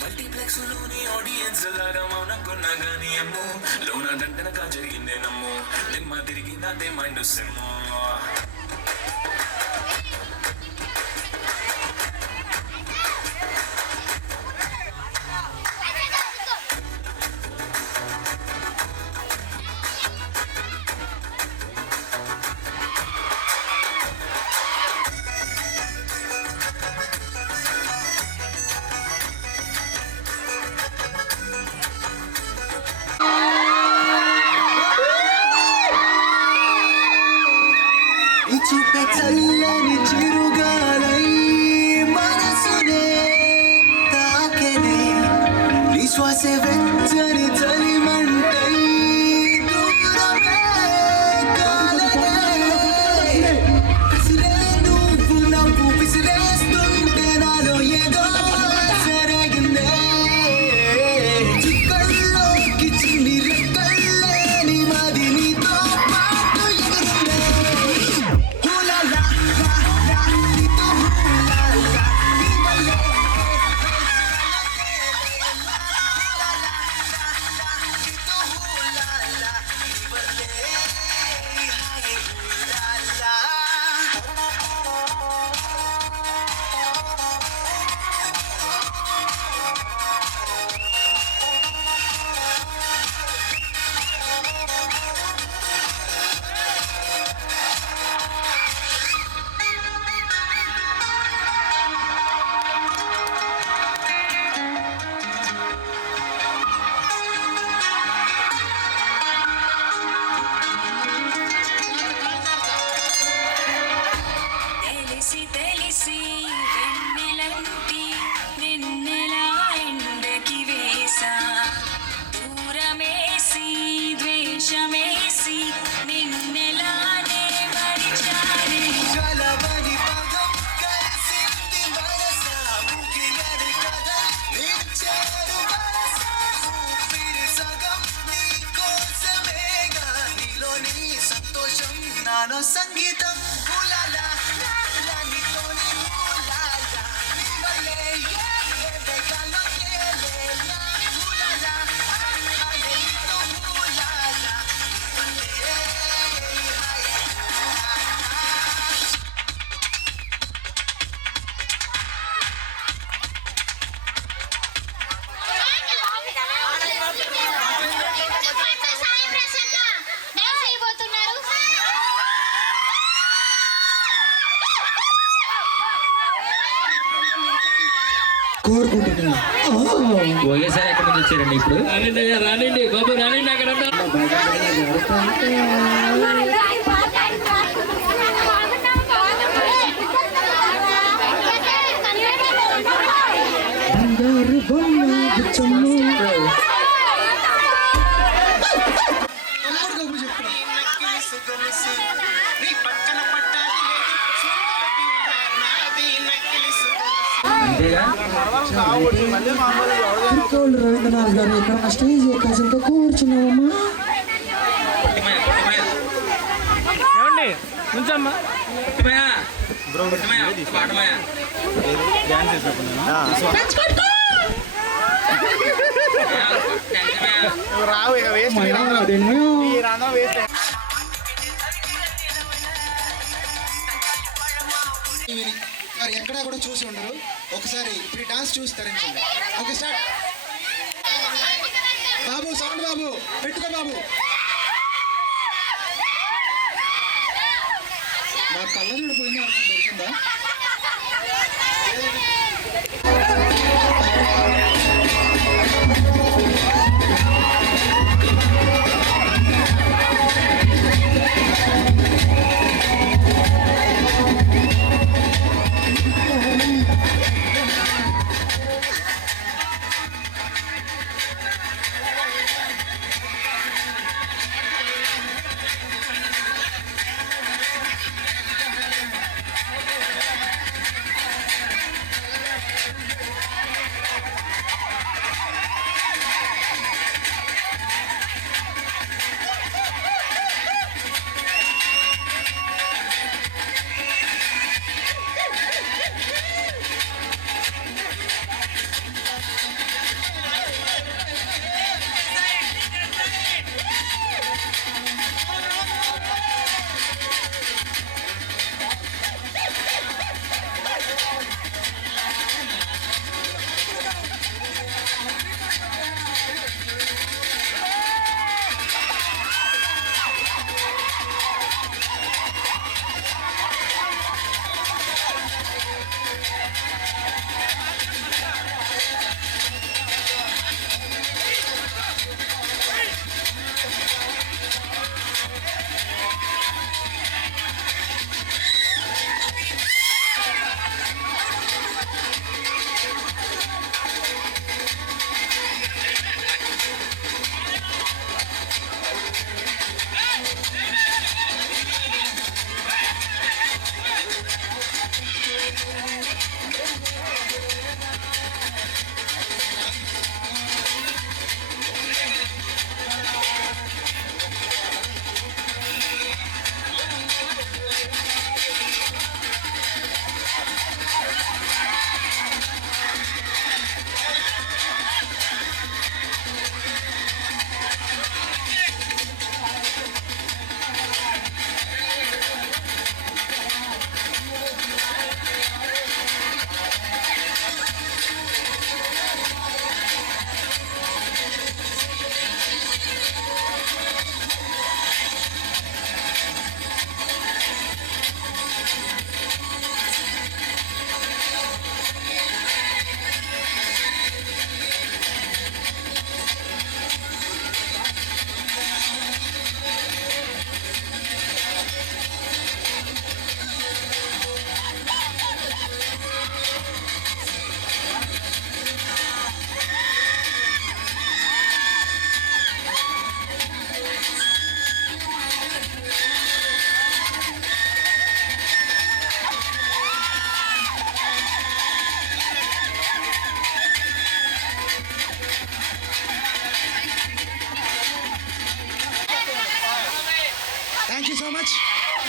మల్టీప్లెక్స్ లోని ఆడియన్స్ లాగా మౌనంకున్నా గానీ అమ్మో, లోన దండనగా జరిగిందే నమ్ము, దిమ్మ తిరిగిందే మైండ్ సిమ్ము. నాలో సంగీతం ఊలాలా, నీతోనే ఊలాలా, నీ వల్లే వేగాలో తేలేలా, ఊలాలా, నీతో ఊలాలా, నీ వల్లే ఒకేసారి ఎక్కడ నుంచి వచ్చారండి ఇప్పుడు? రానండి బాబు, రానండి అక్కడ రవీంద్రనాథ్ గారు ఇక్కడ స్టేజ్ ఎక్కాల్సింతో కూర్చున్నామమ్మా. రావు ఇక వేస్ట్ మరి ఎక్కడా కూడా చూసి ఉండరు. ఒకసారి ఇప్పుడు డాన్స్ చూసి తరించండి. Okay start. బాబు సౌండ్ బాబు పెట్టుకో బాబు. నా కళ్ళ చూడిపోయింది అర్థం దొరికిందా?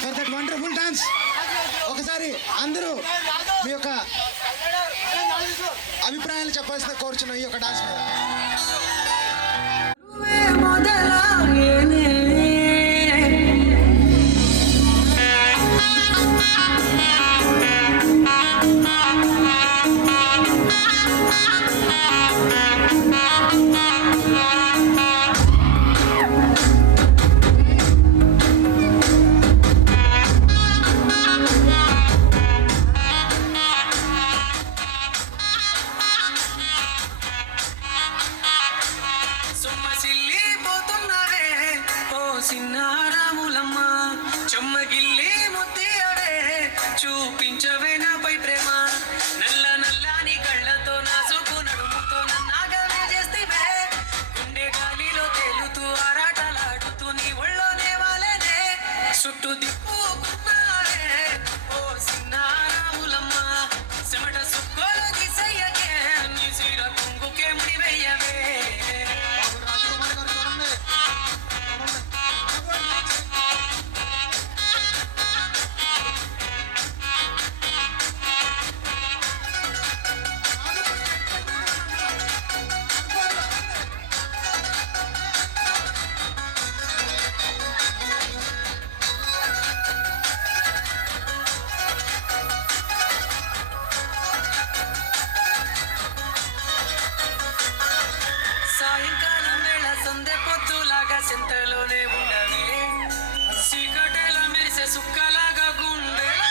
For that wonderful dance. ఒకసారి అందరూ మీ యొక్క అభిప్రాయాలు చెప్పాల్సిన కోరుచున్నాం ఈ యొక్క డాన్స్ మీద. సొమ్మసిల్లిపోతున్నవే ఓ సిన్నారాములమ్మ, చెమ్మగిల్లి ముద్దియవే చూపించవే నాపై ప్రేమ. నల్ల నల్లాని కళ్ళతో నా చూపు నడుముతో నన్నాగవే చేస్తేవే, గుండె గాలిలో తేలుతూ ఆరాటలాడుతూ నీ ఒళ్ళోనే వాలేనే, చుట్టూ దిప్పుకున్నావే ఓ సిన్నారాములమ్మ. చెమట సుక్కోలు తీసయ్యకే నీ చీర కొంగుకే ముడివెయ్యవే. సాయంకాలం వేళ సందె పొద్దులాగా సింతలోనే ఉండవే, చీకటేలా మెరిసే సుక్కలాగా గుండెల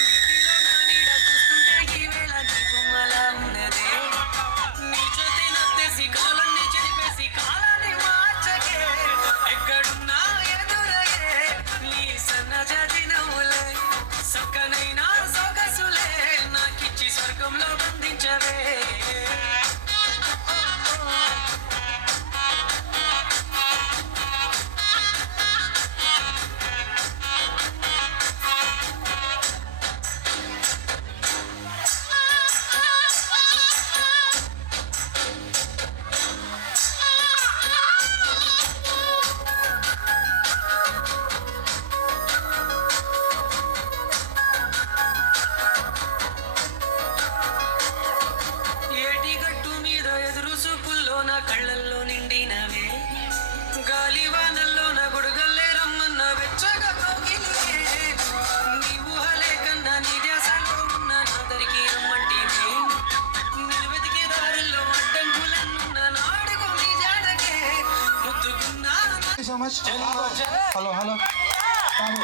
నీటిలో నా నీడ చూస్తుంటే ఈ వేళ నీ బొమ్మలా ఉన్నదే. నీ చేతి నత్తేసి కాలాన్ని చెరిపేసి కాలాన్ని మార్చకే, ఎక్కడున్నా ఎదురయ్యే నీ సన్నజాతి నవ్వులే, సక్కనైనా సొగసులే నాకిచ్చి స్వర్గంలో బంధించవే. ఏటి గట్టు మీద ఎదురు చూపుల్లో నా కళ్ళల్లో నిండినవే, గాలి వానల్లో నా గొడుగల్లే రమ్మన్న వెచ్చగా కౌగిలికే, నీ ఊహలే కన్నా నీ ధ్యాసలో ఉన్న నా దరికి రమ్మంటివే, నిలువెతికే దారుల్లో అడ్డంకులన్నున్న నాడుగు నీ జాడకే ముద్దుకున్నా. So much. హలో హలో బాబు.